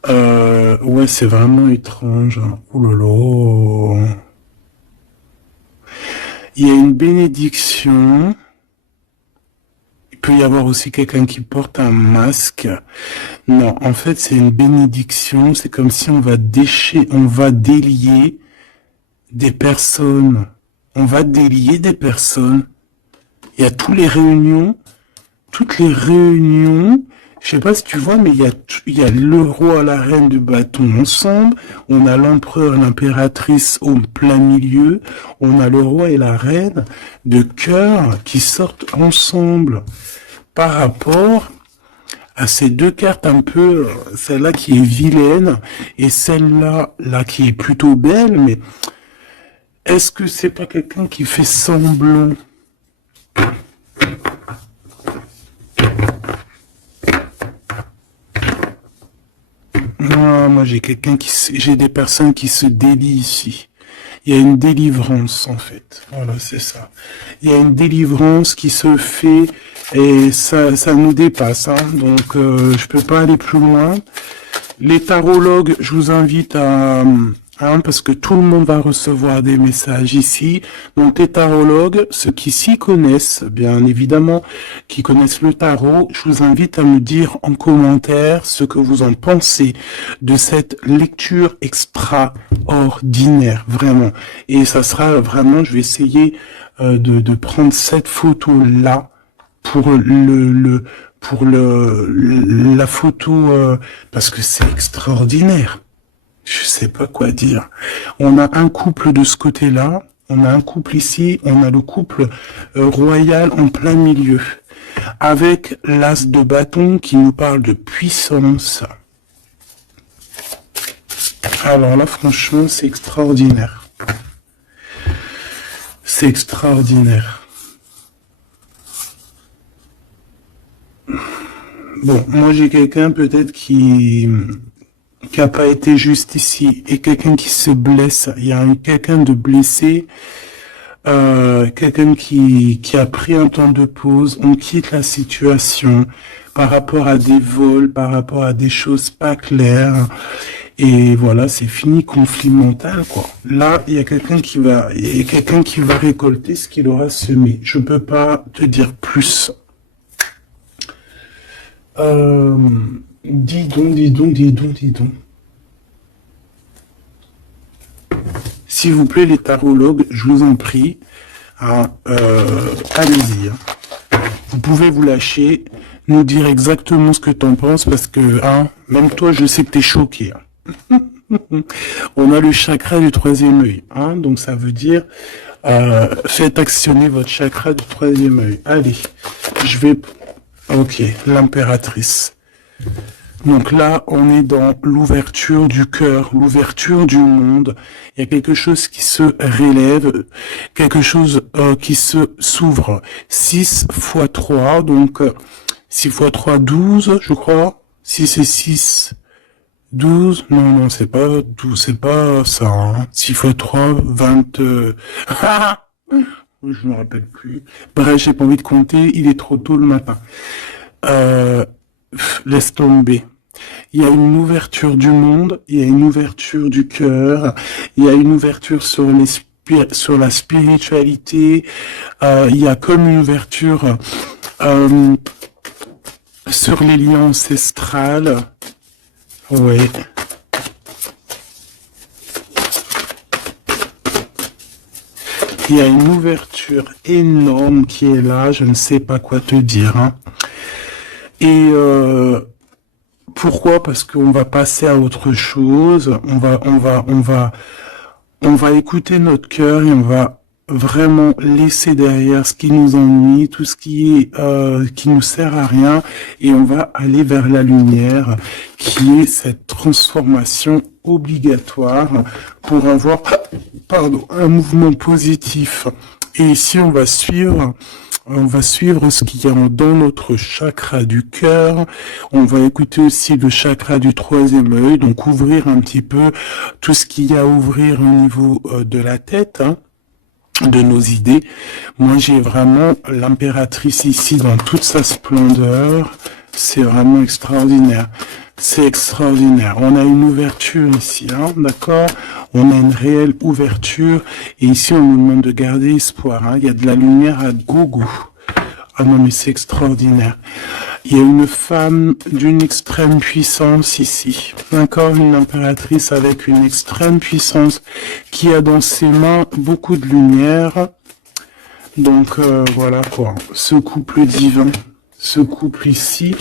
Ouais, c'est vraiment étrange, hein. Oh là là. Il y a une bénédiction. Il peut y avoir aussi quelqu'un qui porte un masque. Non, en fait, c'est une bénédiction. C'est comme si on va délier des personnes. On va délier des personnes. Il y a toutes les réunions, je sais pas si tu vois, mais il y a le roi, la reine de bâton ensemble, on a l'empereur, l'impératrice au plein milieu, on a le roi et la reine de cœur qui sortent ensemble par rapport à ces deux cartes un peu, celle-là qui est vilaine et celle-là qui est plutôt belle, mais est-ce que c'est pas quelqu'un qui fait semblant? Non, moi j'ai des personnes qui se délient ici. Il y a une délivrance en fait. Voilà, c'est ça. Il y a une délivrance qui se fait et ça nous dépasse, hein. Donc je peux pas aller plus loin. Les tarologues, je vous invite Parce que tout le monde va recevoir des messages ici. Donc les tarologues, ceux qui s'y connaissent, bien évidemment, qui connaissent le tarot, je vous invite à me dire en commentaire ce que vous en pensez de cette lecture extraordinaire, vraiment. Et ça sera vraiment, je vais essayer de prendre cette photo-là pour la photo, parce que c'est extraordinaire. Je sais pas quoi dire. On a un couple de ce côté-là, on a un couple ici, on a le couple royal en plein milieu, avec l'as de bâton qui nous parle de puissance. Alors là, franchement, c'est extraordinaire. C'est extraordinaire. Bon, moi j'ai quelqu'un peut-être qui a pas été juste ici, et quelqu'un qui se blesse. Il y a quelqu'un de blessé, quelqu'un qui a pris un temps de pause. On quitte la situation par rapport à des vols, par rapport à des choses pas claires. Et voilà, c'est fini, conflit mental, quoi. Là, il y a quelqu'un qui va récolter ce qu'il aura semé. Je peux pas te dire plus. Dis donc. S'il vous plaît, les tarologues, je vous en prie, allez-y. Vous pouvez vous lâcher, nous dire exactement ce que t'en penses, parce que, même toi, je sais que t'es choqué. On a le chakra du troisième œil, donc ça veut dire, faites actionner votre chakra du troisième œil. Allez, ok, l'impératrice. Donc là, on est dans l'ouverture du cœur, l'ouverture du monde. Il y a quelque chose qui se relève, quelque chose qui s'ouvre. 6 x 3, donc 6 x 3, 12, je crois. 6 et 6, 12. Non, c'est pas 12, c'est pas ça. 6 x 3, 20... Je me rappelle plus. Bref, j'ai pas envie de compter, il est trop tôt le matin. Laisse tomber. Il y a une ouverture du monde, il y a une ouverture du cœur, il y a une ouverture sur la spiritualité, il y a comme une ouverture sur les liens ancestrales. Ouais. Il y a une ouverture énorme qui est là, je ne sais pas quoi te dire. Et pourquoi? Parce qu'on va passer à autre chose. On va écouter notre cœur et on va vraiment laisser derrière ce qui nous ennuie, tout ce qui nous sert à rien, et on va aller vers la lumière, qui est cette transformation obligatoire pour avoir, un mouvement positif. Et ici, on va suivre ce qu'il y a dans notre chakra du cœur. On va écouter aussi le chakra du troisième œil, donc ouvrir un petit peu tout ce qu'il y a à ouvrir au niveau de la tête, de nos idées. Moi, j'ai vraiment l'impératrice ici dans toute sa splendeur. C'est vraiment extraordinaire. C'est extraordinaire. On a une ouverture ici, d'accord? On a une réelle ouverture. Et ici, on nous demande de garder espoir. Il y a de la lumière à gogo. Ah non, mais c'est extraordinaire. Il y a une femme d'une extrême puissance ici. D'accord? Une impératrice avec une extrême puissance qui a dans ses mains beaucoup de lumière. Donc, voilà quoi. Ce couple divin. Ce couple ici.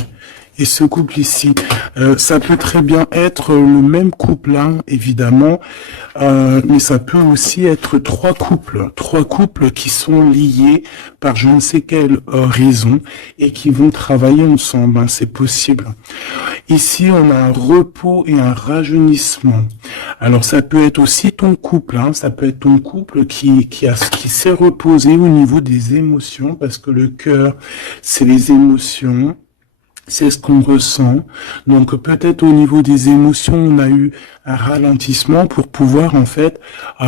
Et ce couple ici, ça peut très bien être le même couple, évidemment, mais ça peut aussi être trois couples qui sont liés par je ne sais quelle raison et qui vont travailler ensemble, c'est possible. Ici, on a un repos et un rajeunissement. Alors, ça peut être aussi ton couple, ça peut être ton couple qui s'est reposé au niveau des émotions, parce que le cœur, c'est les émotions. C'est ce qu'on ressent. Donc peut-être au niveau des émotions, on a eu un ralentissement pour pouvoir en fait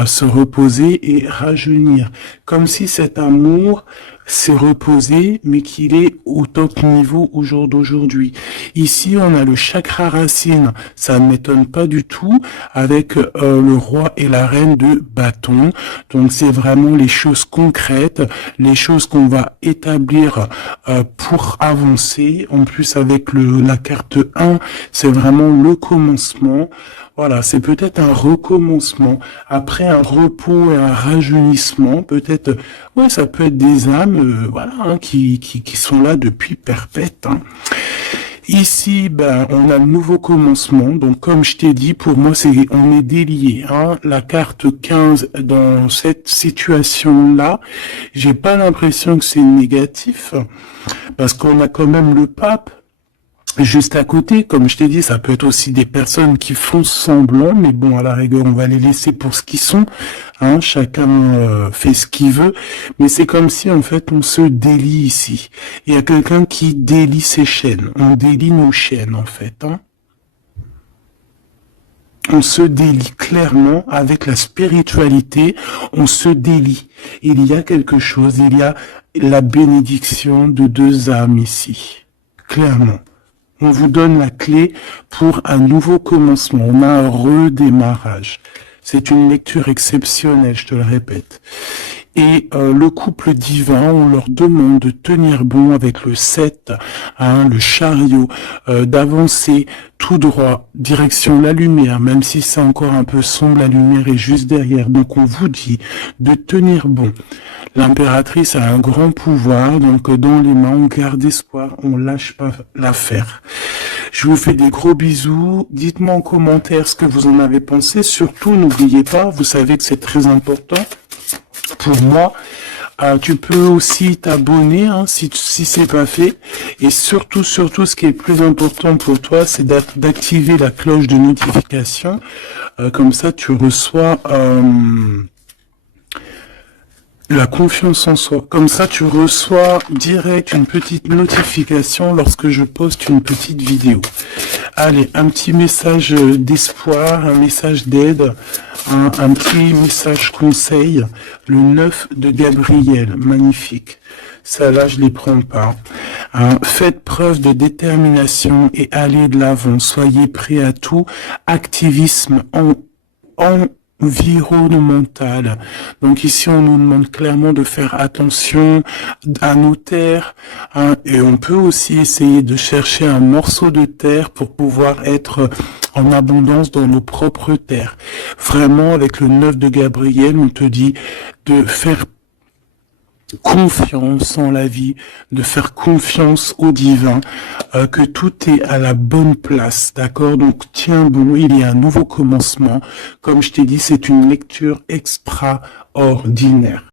se reposer et rajeunir. Comme si cet amour s'est reposé, mais qu'il est au top niveau au jour d'aujourd'hui. Ici, on a le chakra racine, ça ne m'étonne pas du tout, avec le roi et la reine de bâton. Donc c'est vraiment les choses concrètes, les choses qu'on va établir pour avancer. En plus, avec la carte 1, c'est vraiment le commencement. Voilà, c'est peut-être un recommencement. Après un repos et un rajeunissement, peut-être, ouais, ça peut être des âmes, voilà, hein, qui sont là depuis perpète. Hein. Ici, ben, on a le nouveau commencement. Donc, comme je t'ai dit, pour moi, on est délié. Hein. La carte 15 dans cette situation-là, j'ai pas l'impression que c'est négatif, parce qu'on a quand même le pape juste à côté. Comme je t'ai dit, ça peut être aussi des personnes qui font semblant, mais bon, à la rigueur, on va les laisser pour ce qu'ils sont. Hein, chacun fait ce qu'il veut, mais c'est comme si en fait on se délie ici. Il y a quelqu'un qui délie ses chaînes. On délie nos chaînes en fait. Hein. On se délie clairement avec la spiritualité. On se délie. Il y a quelque chose. Il y a la bénédiction de deux âmes ici. Clairement. On vous donne la clé pour un nouveau commencement. On a un redémarrage. C'est une lecture exceptionnelle, je te le répète. Et le couple divin, on leur demande de tenir bon avec le 7, hein, le chariot, d'avancer tout droit, direction la lumière, même si c'est encore un peu sombre, la lumière est juste derrière. Donc on vous dit de tenir bon. L'impératrice a un grand pouvoir, donc dans les mains, on garde espoir, on lâche pas l'affaire. Je vous fais des gros bisous. Dites-moi en commentaire ce que vous en avez pensé. Surtout, n'oubliez pas, vous savez que c'est très important pour moi. Tu peux aussi t'abonner hein, si c'est pas fait. Et surtout, ce qui est plus important pour toi, c'est d'activer la cloche de notification. Comme ça, tu reçois la confiance en soi. Comme ça, tu reçois direct une petite notification lorsque je poste une petite vidéo. Allez, un petit message d'espoir, un message d'aide, un petit message conseil. Le 9 de Gabriel, magnifique. Ça là, je les prends pas. Faites preuve de détermination et allez de l'avant. Soyez prêts à tout. Activisme environnemental. Donc ici, on nous demande clairement de faire attention à nos terres, hein, et on peut aussi essayer de chercher un morceau de terre pour pouvoir être en abondance dans nos propres terres. Vraiment, avec le 9 de Gabriel, on te dit de faire confiance en la vie, de faire confiance au divin, que tout est à la bonne place, d'accord? Donc tiens bon, il y a un nouveau commencement. Comme je t'ai dit, c'est une lecture extraordinaire.